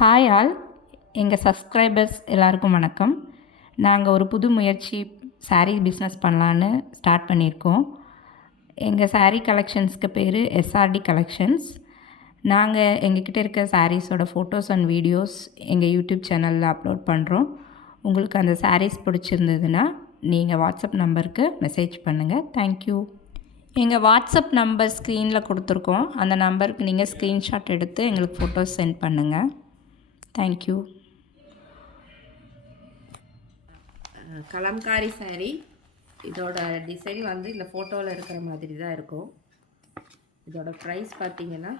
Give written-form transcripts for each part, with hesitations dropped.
Hi all, எங்கள் subscribers எல்லாருக்கும் வணக்கம். நாங்கள் ஒரு புது முயற்சி சாரீ பிஸ்னஸ் பண்ணலான்னு ஸ்டார்ட் பண்ணியிருக்கோம். எங்கள் சாரீ கலெக்ஷன்ஸ்க்கு பேர் எஸ்ஆர்டி கலெக்ஷன்ஸ். நாங்கள் எங்ககிட்ட இருக்க சாரீஸோட ஃபோட்டோஸ் அண்ட் வீடியோஸ் எங்கள் யூடியூப் சேனலில் அப்லோட் பண்ணுறோம். உங்களுக்கு அந்த சாரீஸ் பிடிச்சிருந்ததுன்னா நீங்கள் வாட்ஸ்அப் நம்பருக்கு மெசேஜ் பண்ணுங்கள். தேங்க்யூ. எங்கள் வாட்ஸ்அப் நம்பர் ஸ்க்ரீனில் கொடுத்துருக்கோம். அந்த நம்பருக்கு நீங்கள் ஸ்க்ரீன்ஷாட் எடுத்து எங்களுக்கு ஃபோட்டோஸ் சென்ட் பண்ணுங்கள். தேங்க்யூ. கலம்காரி சாரீ, இதோட டிசைன் வந்து இந்த ஃபோட்டோவில் இருக்கிற மாதிரி தான் இருக்கும். இதோட ப்ரைஸ் பார்த்தீங்கன்னா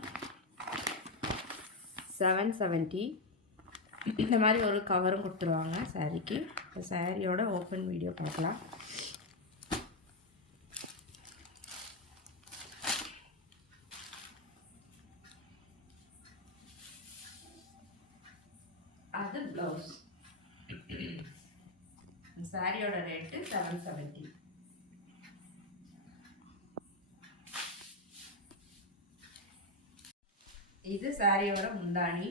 770. இந்த மாதிரி ஒரு கவரும் கொடுத்துருவாங்க சாரீக்கு. இந்த சாரியோட ஓப்பன் வீடியோ பார்க்கலாம். அது ப்ளவுஸ். சாரியோட ரேட்டு 770. இது சாரியோட முந்தானி,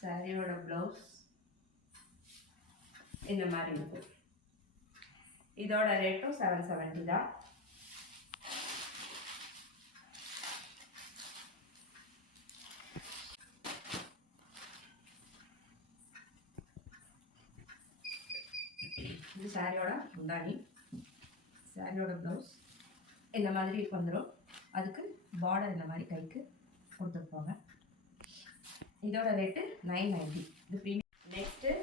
சாரியோட ப்ளவுஸ் இந்த மாதிரி இருக்கும். இதோட ரேட்டும் 770 தான். இது சாரியோட முந்தானி, சாரியோட ப்ளவுஸ் இந்த மாதிரி வந்துடும். அதுக்கு பார்டர் இந்த மாதிரி கைக்கு கொடுத்துருப்பாங்க. இதோட ரேட்டு 990. இது premium. Next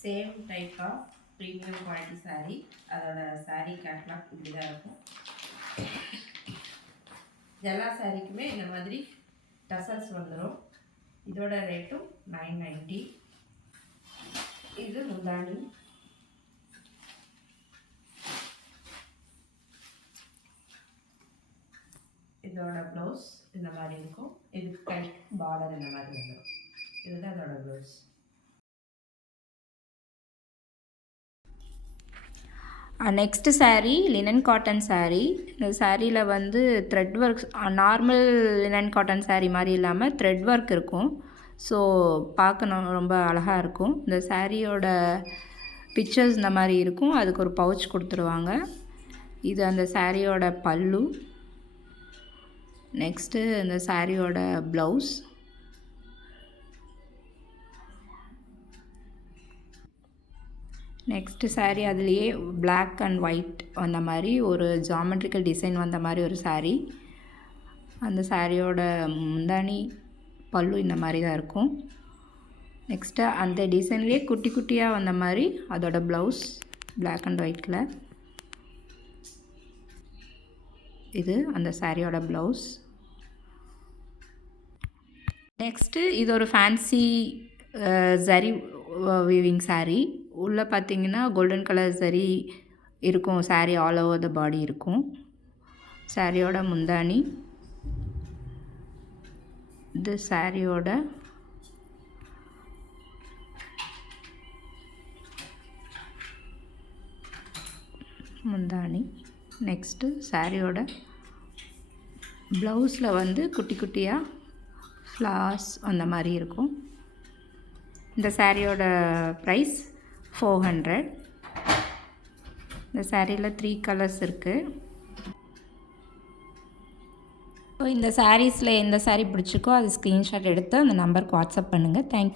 same type of premium quality sari. அதோட சாரீ கேட்லாக் இப்படி தான் இருக்கும். எல்லா சாரீக்குமே இந்த மாதிரி டசல்ஸ் வந்துடும். இதோட ரேட்டும் 990. இது முந்தானி, இதோட ப்ளவுஸ் இந்த மாதிரி இருக்கும். இது கைக்கு பார்டர் இந்த மாதிரி வந்துடும். இதுதான் இதோட blouse. Next sari linen cotton sari. இந்த சாரியில் வந்து thread work, normal linen cotton sari மாதிரி இல்லாமல் த்ரெட் ஒர்க் இருக்கும். ஸோ பார்க்கணும் ரொம்ப அழகாக இருக்கும். இந்த சாரியோட பிக்சர்ஸ் இந்த மாதிரி இருக்கும். அதுக்கு ஒரு பவுச் கொடுத்துருவாங்க. இது அந்த சாரியோட பல்லு. நெக்ஸ்ட்டு இந்த சாரியோட ப்ளவுஸ். நெக்ஸ்ட்டு சாரீ அதுலேயே பிளாக் அண்ட் ஒயிட் வந்த மாதிரி ஒரு ஜாமெட்ரிக்கல் டிசைன் வந்த மாதிரி ஒரு சாரீ. அந்த சாரியோட முந்தானி பல்லு இந்த மாதிரி தான் இருக்கும். நெக்ஸ்ட்டு அந்த டிசைன்லேயே குட்டி குட்டியாக வந்த மாதிரி அதோட ப்ளவுஸ் பிளாக் அண்ட் ஒயிட்டில். இது அந்த சாரியோட ப்ளவுஸ். நெக்ஸ்ட்டு இது ஒரு ஃபேன்சி ஜரி வீவிங் சாரீ. உள்ளே பார்த்தீங்கன்னா கோல்டன் கலர் ஜரி இருக்கும். சாரீ ஆல் ஓவர் த பாடி இருக்கும். சாரியோட முந்தானி, இது சாரியோட முந்தானி. நெக்ஸ்ட்டு சாரியோட ப்ளவுஸில் வந்து குட்டி குட்டியாக ஃப்ளார்ஸ் அந்த மாதிரி இருக்கும். இந்த சாரியோட ப்ரைஸ் 400. இந்த சாரியில் 3 கலர்ஸ் இருக்குது. ஸோ இந்த சாரீஸில் எந்த சாரீ பிடிச்சிருக்கோ அது ஸ்க்ரீன்ஷாட் எடுத்து அந்த நம்பருக்கு வாட்ஸ்அப் பண்ணுங்கள். தேங்க்யூ.